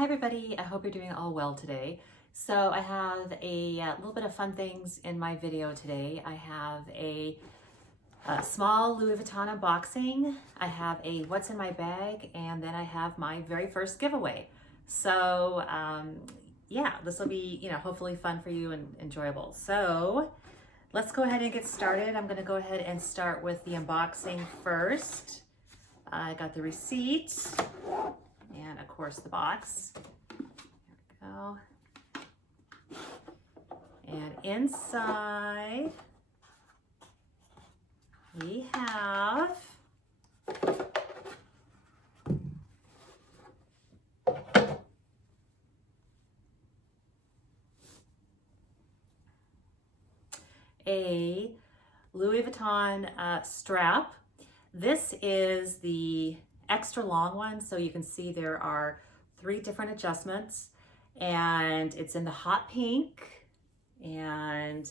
Hi everybody, I hope you're doing all well today. So I have a little bit of fun things in my video today. I have a small Louis Vuitton unboxing, I have a what's in my bag, and then I have my very first giveaway. So yeah, this will be, hopefully fun for you and enjoyable. So let's go ahead and get started. I'm gonna go ahead and start with the unboxing first. I got the receipt and of course the box. There we go. And inside we have a Louis Vuitton strap. This is the extra long one, so you can see there are 3 different adjustments, and it's in the hot pink and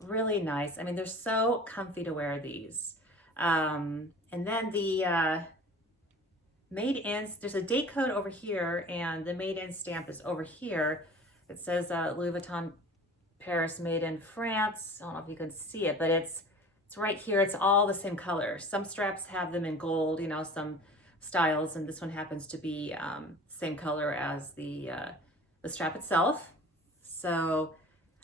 really nice. I mean, they're so comfy to wear these. And then the made in, there's a date code over here, and the made in stamp is over here. It says Louis Vuitton Paris, made in France. I don't know if you can see it, but it's right here. It's all the same color. Some straps have them in gold, some styles, and this one happens to be same color as the strap itself. So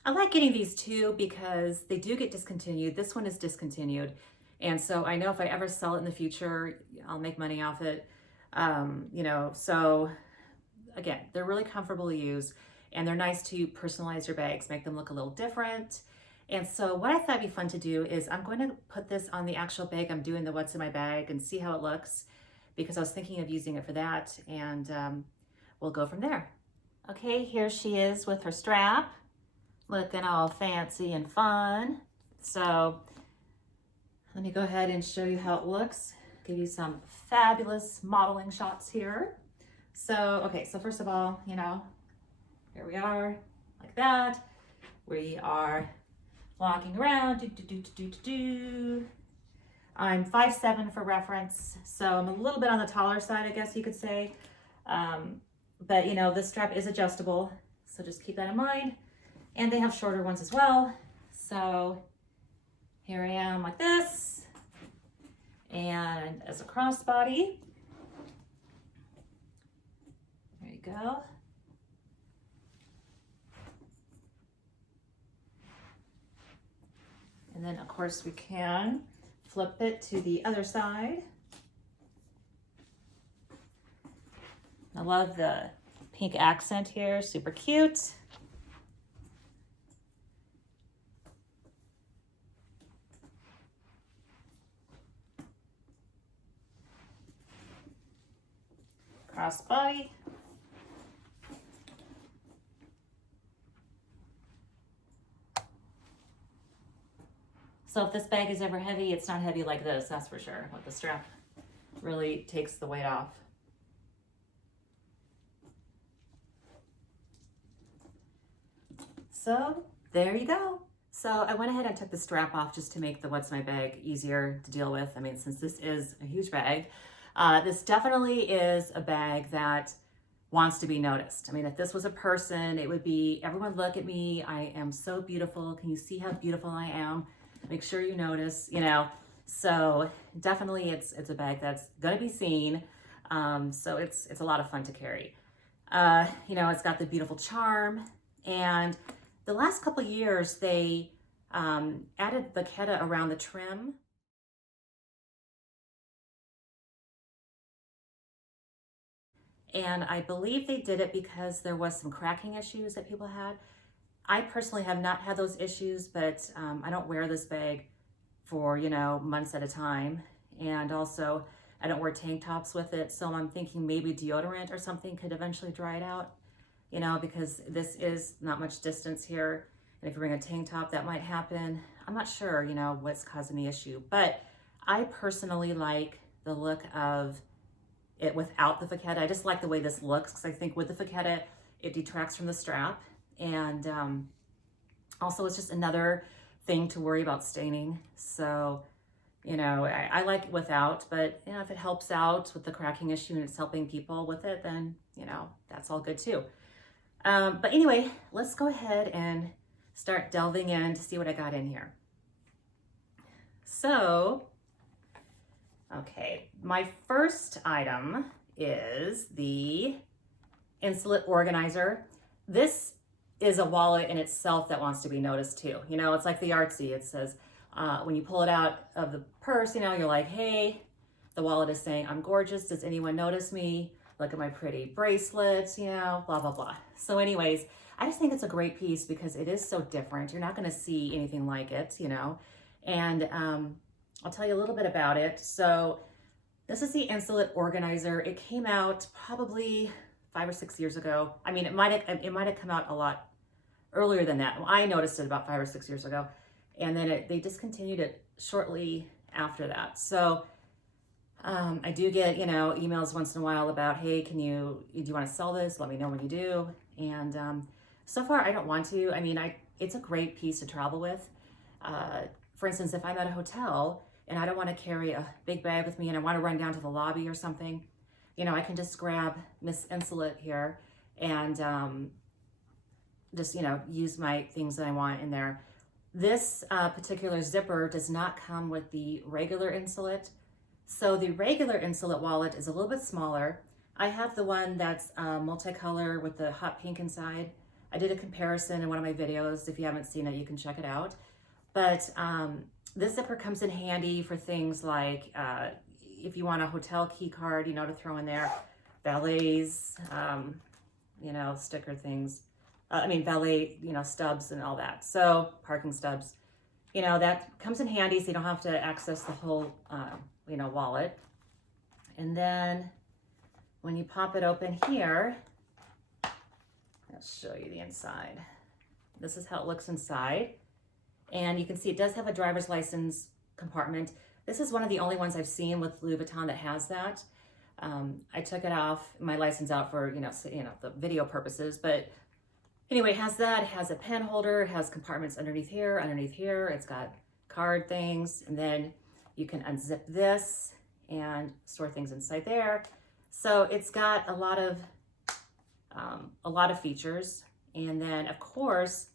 I like getting these too because they do get discontinued. This one is discontinued, and so I know if I ever sell it in the future, I'll make money off it. So again, they're really comfortable to use, and they're nice to personalize your bags, make them look a little different. And so what I thought would be fun to do is I'm going to put this on the actual bag I'm doing the what's in my bag and see how it looks, because I was thinking of using it for that, and we'll go from there. Okay, here she is with her strap, looking all fancy and fun. So let me go ahead and show you how it looks, give you some fabulous modeling shots here. So, okay, so first of all, here we are, like that. We are walking around, I'm 5'7" for reference, so I'm a little bit on the taller side, I guess you could say. But this strap is adjustable, so just keep that in mind. And they have shorter ones as well. So here I am like this, and as a crossbody. There you go. And then of course we can flip it to the other side. I love the pink accent here, super cute. Crossbody. So if this bag is ever heavy, it's not heavy like this, that's for sure. With the strap really takes the weight off. So there you go. So I went ahead and took the strap off just to make the what's in my bag easier to deal with. I mean, since this is a huge bag, this definitely is a bag that wants to be noticed. I mean, if this was a person, it would be, everyone look at me, I am so beautiful. Can you see how beautiful I am? Make sure you notice, So definitely it's a bag that's gonna be seen. So it's a lot of fun to carry. It's got the beautiful charm, and the last couple of years they added vachetta around the trim. And I believe they did it because there was some cracking issues that people had. I personally have not had those issues, but I don't wear this bag for, months at a time. And also, I don't wear tank tops with it. So I'm thinking maybe deodorant or something could eventually dry it out, because this is not much distance here. And if you bring a tank top, that might happen. I'm not sure, what's causing the issue. But I personally like the look of it without the vachetta. I just like the way this looks, because I think with the vachetta, it detracts from the strap. And also it's just another thing to worry about staining. So You know, I like it without, but you know, if it helps out with the cracking issue and it's helping people with it, then you know, that's all good too. But anyway, let's go ahead and start delving in to see what I got in here. So, okay, my first item is the Insulit Organizer. This is a wallet in itself that wants to be noticed too. You know, it's like the artsy. It says, when you pull it out of the purse, you know, you're like, hey, the wallet is saying, I'm gorgeous. Does anyone notice me? Look at my pretty bracelets, you know, blah, blah, blah. So anyways, I just think it's a great piece because it is so different. You're not going to see anything like it, you know, and I'll tell you a little bit about it. So this is the Insulet Organizer. It came out probably 5 or 6 years ago. I mean, it might have come out a lot earlier than that. I noticed it about 5 or 6 years ago, and then they discontinued it shortly after that. So I do get, you know, emails once in a while about, hey, do you want to sell this? Let me know when you do. And so far, I don't want to. I mean, it's a great piece to travel with. For instance, if I'm at a hotel and I don't want to carry a big bag with me and I want to run down to the lobby or something, you know, I can just grab Miss Insulit here and just, you know, use my things that I want in there. This particular zipper does not come with the regular Insulit. So the regular Insulit wallet is a little bit smaller. I have the one that's multicolor with the hot pink inside. I did a comparison in one of my videos. If you haven't seen it, you can check it out. But this zipper comes in handy for things like if you want a hotel key card, you know, to throw in there, valets, you know, sticker things. Valet, you know, stubs and all that. So parking stubs, you know, that comes in handy so you don't have to access the whole, you know, wallet. And then when you pop it open here, I'll show you the inside. This is how it looks inside. And you can see it does have a driver's license compartment. This is one of the only ones I've seen with Louis Vuitton that has that. I took it off, my license out for, the video purposes, but anyway, it has that. It has a pen holder. It has compartments underneath here. It's got card things, and then you can unzip this and store things inside there. So it's got a lot of features. And then of course,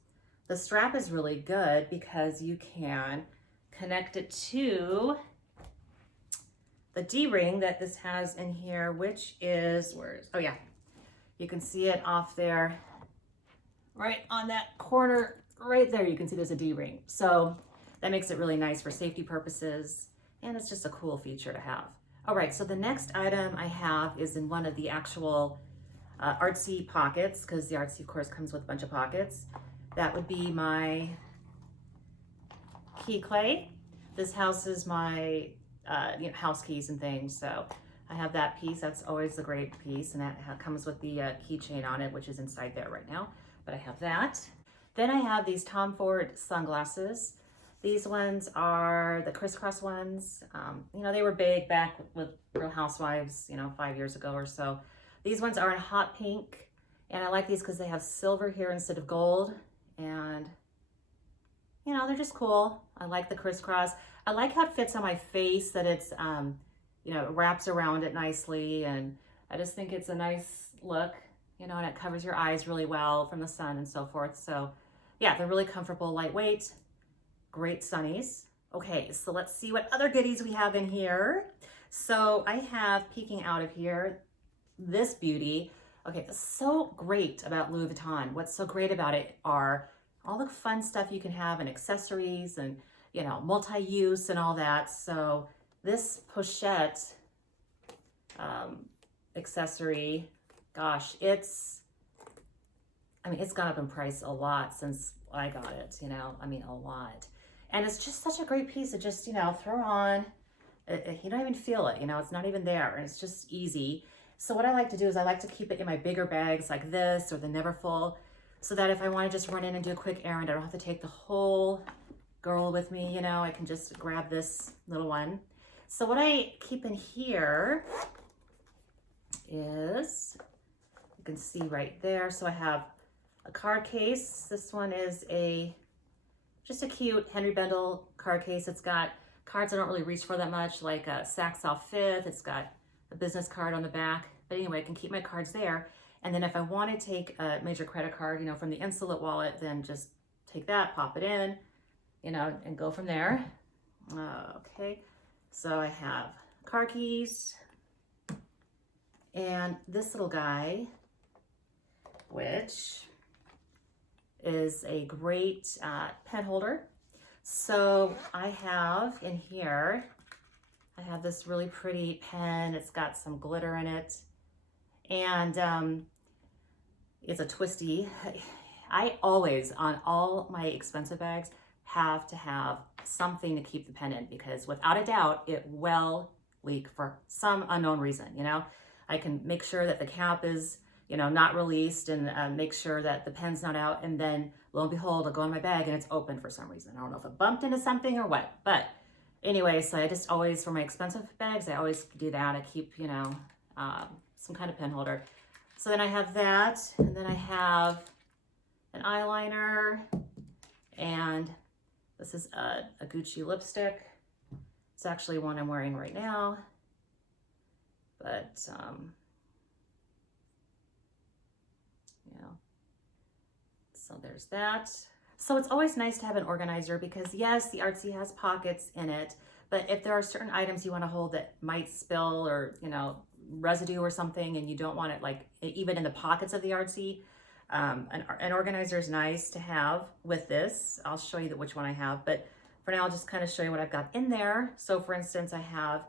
the strap is really good because you can connect it to the D-ring that this has in here, which is, oh yeah, you can see it off there, right on that corner, right there, you can see there's a D-ring. So that makes it really nice for safety purposes, and it's just a cool feature to have. All right, so the next item I have is in one of the actual artsy pockets, because the artsy, of course, comes with a bunch of pockets. That would be my key clay. This houses my house keys and things, so I have that piece. That's always a great piece, and that comes with the keychain on it, which is inside there right now, but I have that. Then I have these Tom Ford sunglasses. These ones are the crisscross ones. They were big back with Real Housewives, 5 years ago or so. These ones are in hot pink, and I like these because they have silver here instead of gold, and they're just cool. I like the crisscross. I like how it fits on my face, that it's, it wraps around it nicely, and I just think it's a nice look, and it covers your eyes really well from the sun and so forth. So yeah, they're really comfortable, lightweight, great sunnies. Okay, so let's see what other goodies we have in here. So I have, peeking out of here, this beauty. Okay, so great about Louis Vuitton. What's so great about it are all the fun stuff you can have, and accessories, and multi-use and all that. So this pochette accessory, gosh, it's gone up in price a lot since I got it, a lot. And it's just such a great piece to just, throw on. You don't even feel it, it's not even there, and it's just easy. So what I like to do is I like to keep it in my bigger bags like this or the Neverfull, so that if I want to just run in and do a quick errand, I don't have to take the whole girl with me, I can just grab this little one. So what I keep in here is, you can see right there, so I have a card case. This one is just a cute Henry Bendel card case. It's got cards I don't really reach for that much, like Saks South Fifth. It's got a business card on the back. But anyway, I can keep my cards there. And then if I want to take a major credit card, you know, from the Insulit wallet, then just take that, pop it in, you know, and go from there. Okay, so I have car keys and this little guy, which is a great pen holder. So I have in here, I have this really pretty pen. It's got some glitter in it. And it's a twisty. I always, on all my expensive bags, have to have something to keep the pen in, because without a doubt, it will leak for some unknown reason, you know? I can make sure that the cap is, you know, not released, and make sure that the pen's not out, and then lo and behold, I'll go in my bag and it's open for some reason. I don't know if it bumped into something or what, but anyway, so I just always, for my expensive bags, I always do that. I keep, you know, some kind of pen holder. So then I have that, and then I have an eyeliner, and this is a Gucci lipstick. It's actually one I'm wearing right now, but you know, so there's that. So it's always nice to have an organizer, because yes, the Artsy has pockets in it, but if there are certain items you want to hold that might spill, or, you know, residue or something, and you don't want it like even in the pockets of the Artsy, an organizer is nice to have with this. I'll show you which one I have, but for now I'll just kind of show you what I've got in there. So for instance, I have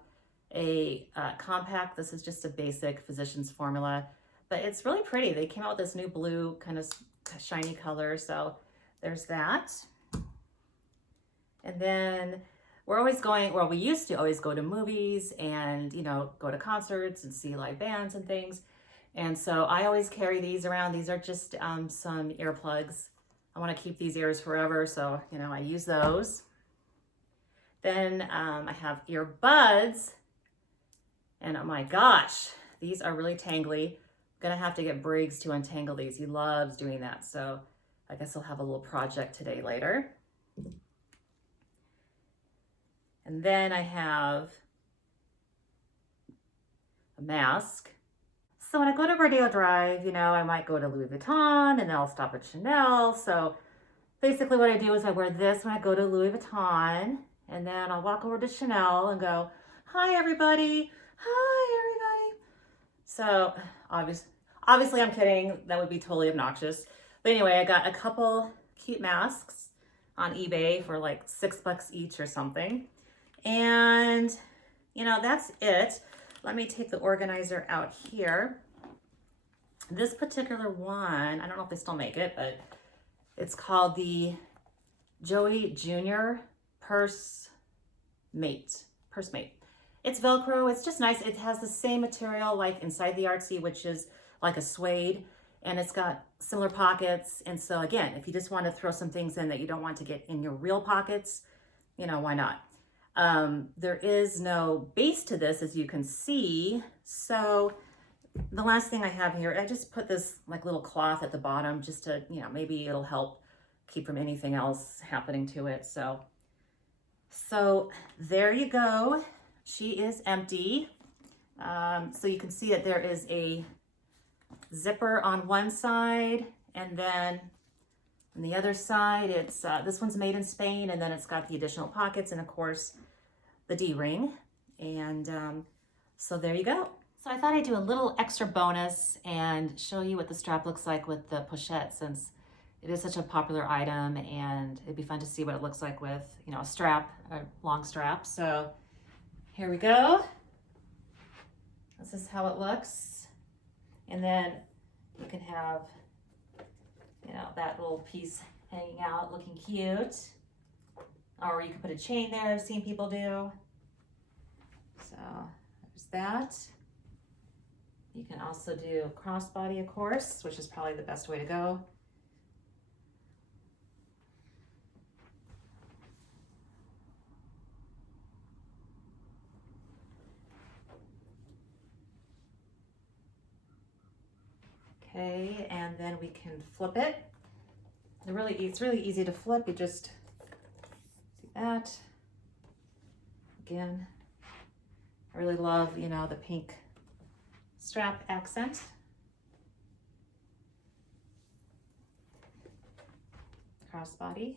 a compact. This is just a basic physician's formula, but it's really pretty. They came out with this new blue kind of shiny color, so there's that. And then we're always going, well, we used to always go to movies and, you know, go to concerts and see live bands and things. And so I always carry these around. These are just some earplugs. I want to keep these ears forever, so, you know, I use those. Then I have earbuds, and oh my gosh, these are really tangly. I'm gonna have to get Briggs to untangle these. He loves doing that, so I guess I'll have a little project today later. And then I have a mask. So when I go to Rodeo Drive, you know, I might go to Louis Vuitton, and then I'll stop at Chanel. So basically what I do is I wear this when I go to Louis Vuitton, and then I'll walk over to Chanel and go, hi everybody, hi everybody. So obviously I'm kidding, that would be totally obnoxious. But anyway, I got a couple cute masks on eBay for like $6 each or something. And, you know, that's it. Let me take the organizer out here. This particular one, I don't know if they still make it, but it's called the Joey Jr. Purse Mate. It's Velcro. It's just nice. It has the same material like inside the Artsy, which is like a suede, and it's got similar pockets. And so again, if you just want to throw some things in that you don't want to get in your real pockets, you know, why not? There is no base to this, as you can see. So the last thing I have here, I just put this like little cloth at the bottom just to, you know, maybe it'll help keep from anything else happening to it. So there you go. She is empty. So you can see that there is a zipper on one side, and then on the other side, it's this one's made in Spain, and then it's got the additional pockets and of course the D-ring. And so there you go. So I thought I'd do a little extra bonus and show you what the strap looks like with the pochette, since it is such a popular item, and it'd be fun to see what it looks like with, you know, a strap, a long strap. So here we go. This is how it looks. And then you can have, you know, that little piece hanging out looking cute. Or you can put a chain there, I've seen people do. So there's that. You can also do crossbody, of course, which is probably the best way to go. Okay, and then we can flip it. It's really easy to flip. You just do that. again, I really love, you know, the pink strap accent. Crossbody.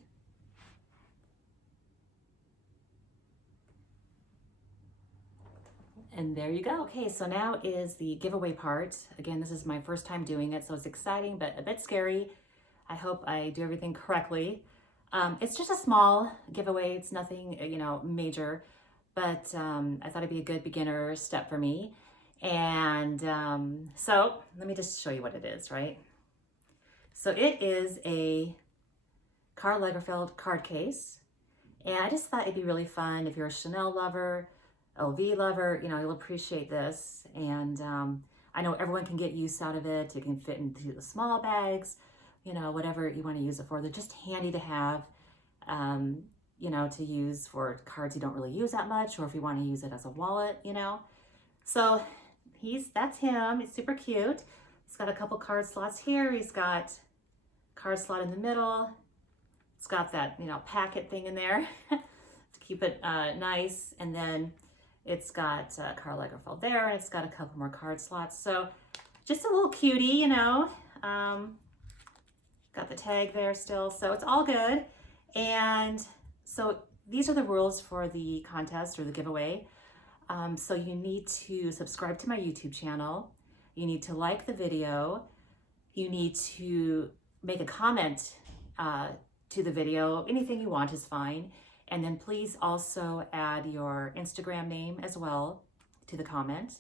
And there you go. Okay, so now is the giveaway part. Again, this is my first time doing it, so it's exciting, but a bit scary. I hope I do everything correctly. It's just a small giveaway. It's nothing, you know, major, but I thought it'd be a good beginner step for me. And so let me just show you what it is, right? So it is a Karl Lagerfeld card case. And I just thought it'd be really fun if you're a Chanel lover, LV lover, you know, you'll appreciate this. And I know everyone can get use out of it. It can fit into the small bags, you know, whatever you want to use it for. They're just handy to have, you know, to use for cards you don't really use that much, or if you want to use it as a wallet, you know. So that's him. It's super cute. He's got a couple card slots here. He's got card slot in the middle. It's got that, you know, packet thing in there to keep it nice. And then it's got Karl Lagerfeld there. And it's got a couple more card slots. So just a little cutie, you know. Got the tag there still. So it's all good. And so these are the rules for the contest or the giveaway. So you need to subscribe to my YouTube channel. You need to like the video. You need to make a comment to the video. Anything you want is fine. And then please also add your Instagram name as well to the comment.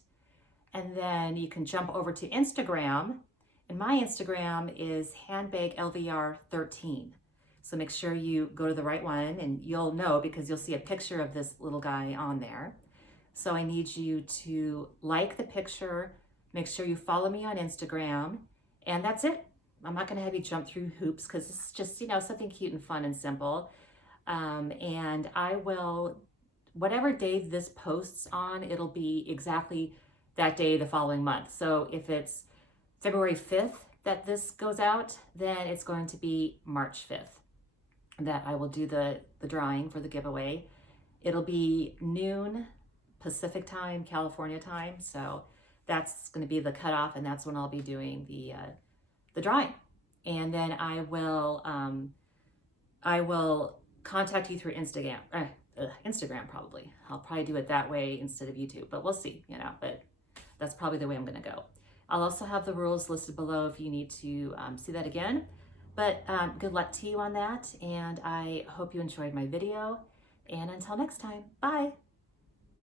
And then you can jump over to Instagram. And my Instagram is handbaglvr13. So make sure you go to the right one, and you'll know because you'll see a picture of this little guy on there. So I need you to like the picture, make sure you follow me on Instagram, and that's it. I'm not gonna have you jump through hoops because it's just, you know, something cute and fun and simple. And I will, whatever day this posts on, it'll be exactly that day the following month. So if it's February 5th that this goes out, then it's going to be March 5th that I will do the drawing for the giveaway. It'll be noon Pacific time, California time. So that's going to be the cutoff, and that's when I'll be doing the drawing. And then I will contact you through Instagram. Instagram probably. I'll probably do it that way instead of YouTube, but we'll see, you know, but that's probably the way I'm going to go. I'll also have the rules listed below if you need to see that again. But good luck to you on that, and I hope you enjoyed my video. And until next time, bye.